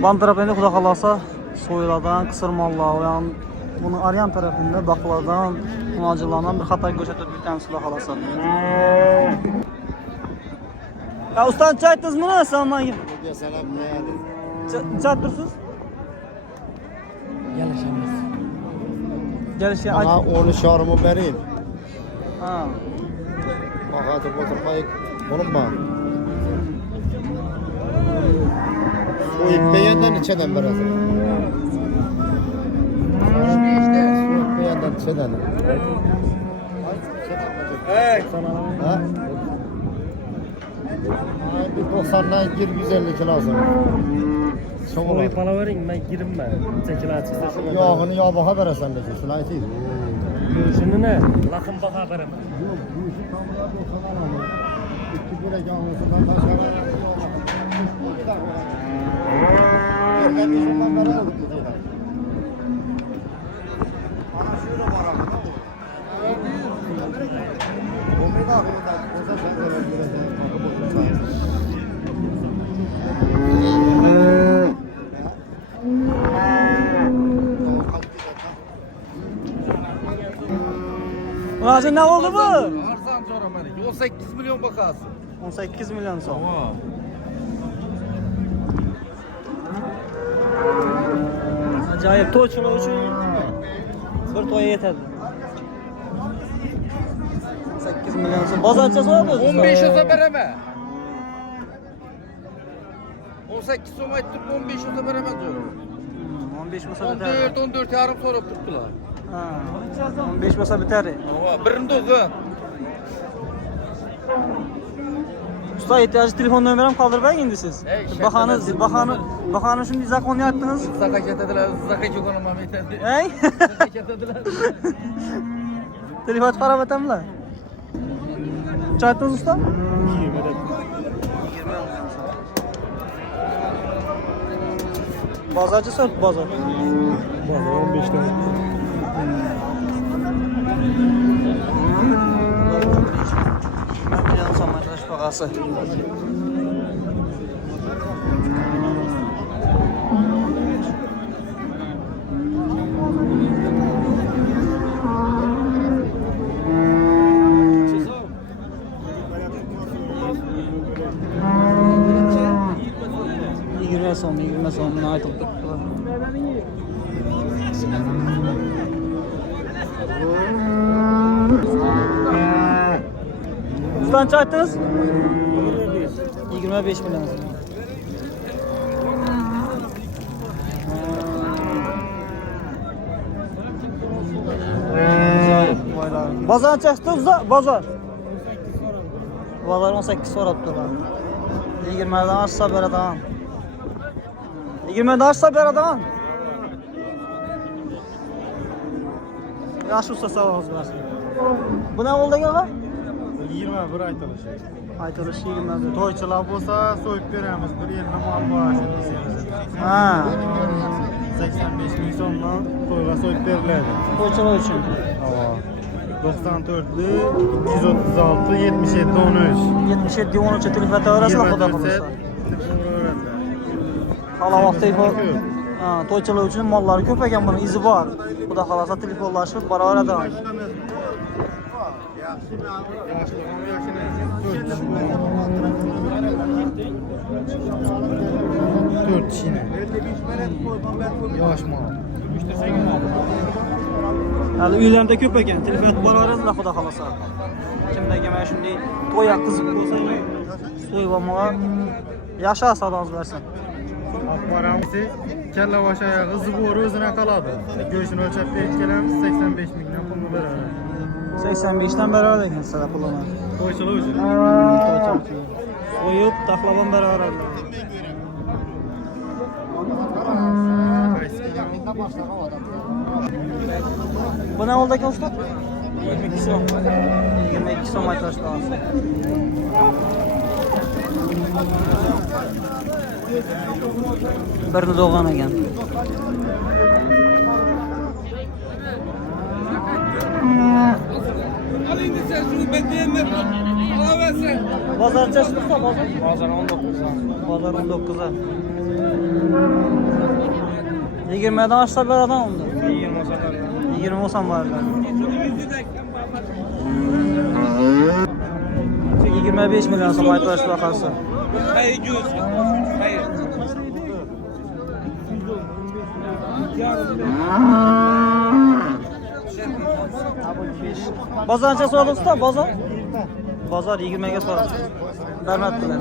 Van tarafında Xudo xolasa soylardan, qısırmallar, yani bunu arayan tarafında baklardan, muhacirlardan bir xatar gösterib bitamiz Xudo xolasa. Ya ustan çay aytdingiz mi? Assalomu alaykum. Selam ne? Necha tursiz? Gelişimiz. Gelishga Bana onu şarımı vereyim. Ha. Bakatıp oturmayıp bulunma. Soyup beğenden içeden biraz. Soyup beğenden içeden. Hey. Ha? Ay bir 90'dan gir 150 kilosun. Çok Oy olur. para verin ben girim ben. Çekil çıksa şuna. Yağını yağ baka veresen de şuna aytayım. Görüşünü ne? Lakın baka verem. Yok bu işi tam ya 90 alalım. 2 bire yağmasından taşlara. Ben bir şundan beri olduk diyeceğim. Ana şöyle bakalım. Onu da aklımda. O da sen de vereceğim. Bakıp otursan. Hacı ne oldu bu? Arzan sonra beni. 18 milyon bakası. 18 milyon so'm. Tamam. Acayip to'ychilar uchun bir to'y yetadi. 8 milyon so'm. Bozorcha so'radi o'zi. 15 olsa vereme. 18 so'm aytdım 15 olsa veremez diyor. 15 bo'lsa bitadi. 14 yarım sonra tuttular. Ha. 15 bo'lsa bitadi. Tamam. Birinde oldu. Usta ehtiyojli telefon nomerim qoldirib qo'ying endi siz. Ey, Bahani shunday zakonni aytdingiz. Zaka ketadilar. Zaka yo'qolmam aytadi. Ey? Zaka ketadilar. Telefon qarab o'tamlar. Necha aytdingiz usta? 20. Bozorchi so'rab bozor. Bozor 15 tane. Million so'm aytish bag'asi. Yigirma so'mni aytib turibdilar. Qancha aytdingiz? 25 million. Bozor necha usta? Bozor. Bozor 18 so'rabdilar. 20 dan oshsa beradigan. 20 dan oshsa beradigan. Yaxshi usta savob bersin. Bu ne oldu aga? 21 aytilish. Aytilish 21. To'ychilar bo'lsa so'yib beramiz. 1 yilni mol boshi desamiz. Ha. 85 ming so'mdan to'yga so'yib beriladi. To'ychilar uchun. 94 236 77 13. 77 13 telefon tavırasına kadar kalırsa. Hala vakti telefon. Ha, to'ychilar uchun mollari ko'p ekan, buni izi bor. Xudo xolasa telefonlashib boraveradi. Dört kişine. Yosh mal. Hali uylarda ko'p ekan, telefon boraveradilar xudo xolasa. Kimdagi mana shunday to'yga qiziq bo'lsa, to'y bo'lmaga yaxshi savdomiz bersin. Akbaramsi kalla baş ayağı zıbor özüne kaladı. Göğsünü ölçüp verip gelemiz 85 milyon pulunu verir. 85'ten beraber ekan sizlar pulini. Toyçuluğu için. Soyup taxlaban beraber. Bu ne oldu ekan usta? 22 so'm. 22 so'm aytishlar. Birini doğan ekan. Alayım sen şunu ben diyemem. Alaversen. Pazarçası usta, pazar. Pazar 19'a. Pazar 19'a. 20'den aşağı bir adam oldu. 20 olsam var. 25 milyon so'm aytilish bahosi. Hayır, cüz. Hayır. Bozorcha so'radi usta, bozor. Bozor 20 ga so'radi. Bermabdilar.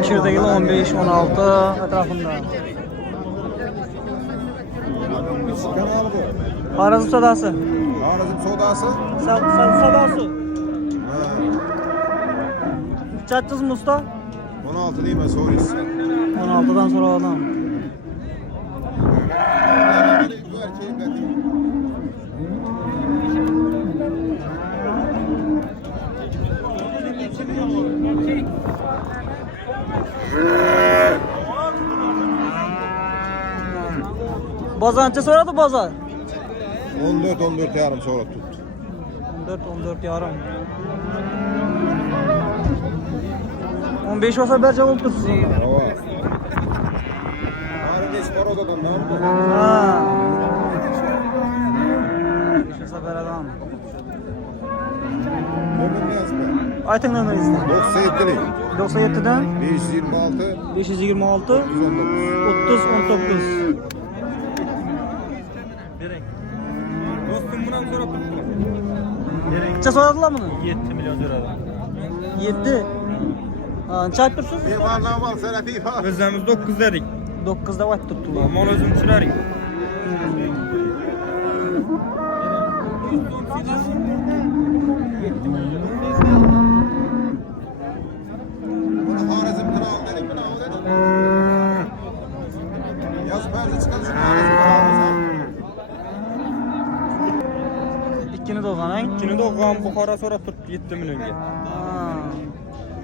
İçerideki 15-16 etrafında. Xorazm sadasi. Xorazm savdosi. Sadasi. Chatdingizmi usta? 16 deyman, so'raysiz. 16'dan so'radim. Bozor necha so'radi bozor? 14 yarım so'rab tutdi. 14 yarım. 15 olsa berca bo'lib tursiz. Havo. Hari neç parodadan ne oldu? Ha. 15 olsa beradan. Ömür ne yazma? Ayting nomeringizni. 97'lik. 97'dan 526 526 119. 30 19. Dostum bundan sonra Necha so'radilar buni? 7 milyon so'radi. 7. Ha, necha aytib tursiz? Eyvallah namal serafi var. Özlerimiz 9 dedik. 9'da aytib turibdilar. Aman özüm sürerik. Bunu Xorazm kral dedik, bunu al dedik. Yaz perde çıkan şu Xorazm kralımız. İkkini doğan. Kini doğan Bukhara sonra tut 7 milyonga. Ha.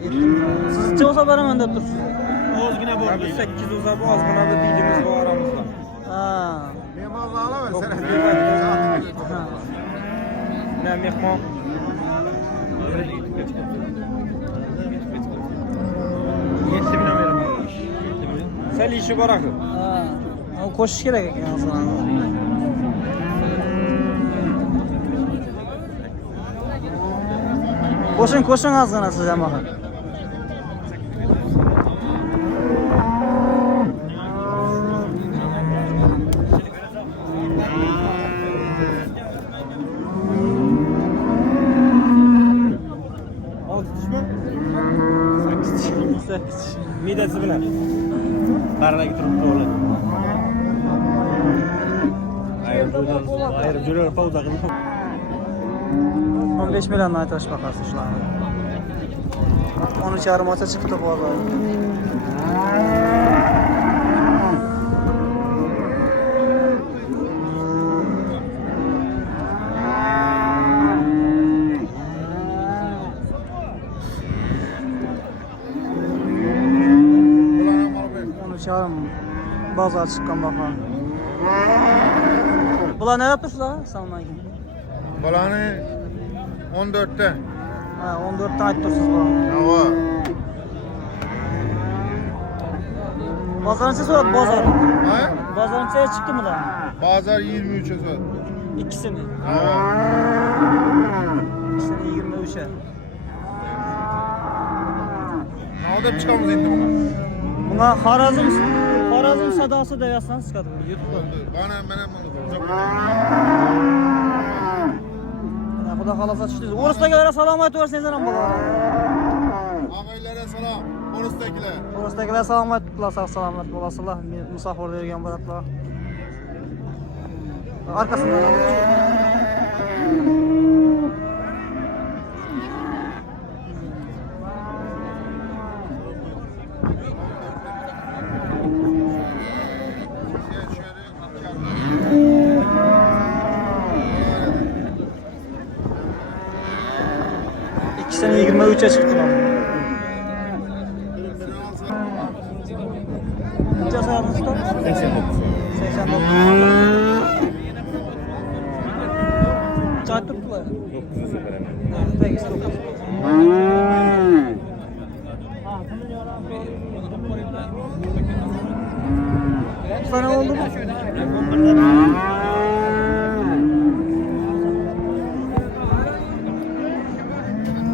7 milyon. Siz necha olsa beraman deb tursiz? Ozgina bo'ldi. Biz 8 olsa bu ozgina da deyimiz bu aramızda. Ha. Eyvallah alaver serafi. Ha. Ne mehmon? Sen işi bırakın. Ha. O koşuş kerak ekan aslında. Koşun azgina siz ham axir. Midasi bilan. Qarinaga turibdi o'g'li. Ayirib jo'rar pauza qilib. 15 milyon aytilish bahosi shularni. 13 yarim olsa chiqdi bozor. Yarim bozor chiqqan baho. Bular ne yapıyorsunuz? Assalomu alaykum. Balani 14'te. Ha, 14'te aytdingiz bu. Hava. Bozor necha so'radi bozor? Ha? Bozor nechaga chiqdimi ular? Bazar 23'e so'radi. İkisini. Hava. İkisini 23'e. Ne oldu çıkamız indi buna? Buna Xorazm sadosi deb yozsangiz chiqadi bu YouTube'da. Bana bunu koyacağım. Xudo xolasa tushdingiz. O'risdagilarga salom aytib yuborsangiz ham bo'ladi. Ağaylere selam. Bonusdakiler. O'risdagilar salom aytibdilar, sog' salomat bo'lasizlar. Musofirda yurgan bo'lardilar. Arkasından İkisini 23'e çıktılar. Neçe so'radingiz usta? 89. 89. Çay tuttular. 900 beraber. Peki, 9. Sana oldu mu?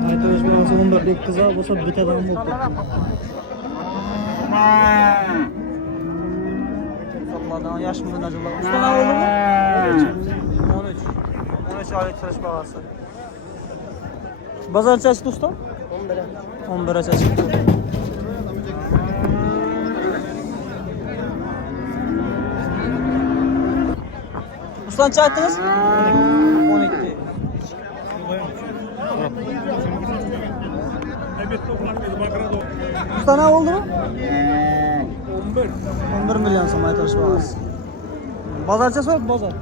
Aytırış bolsa 11'deki kıza bolsa bir adam oldu. Allah'dan yaşımdan acılar. Sana oldu mu? 13. 13 aylık tıraş bağası. Bazar çeşit usta? 11'e. 11'e çeşit. Usta kaç attınız? 12. Usta ne oldu mu? 11 milyon so'm aytirish bag'asi. Bozorcha so'rab bozor.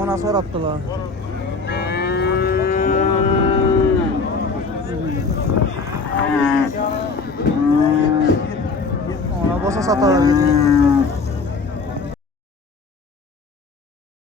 Ona so'rabdilar. Ona bo'lsa sotaverdik.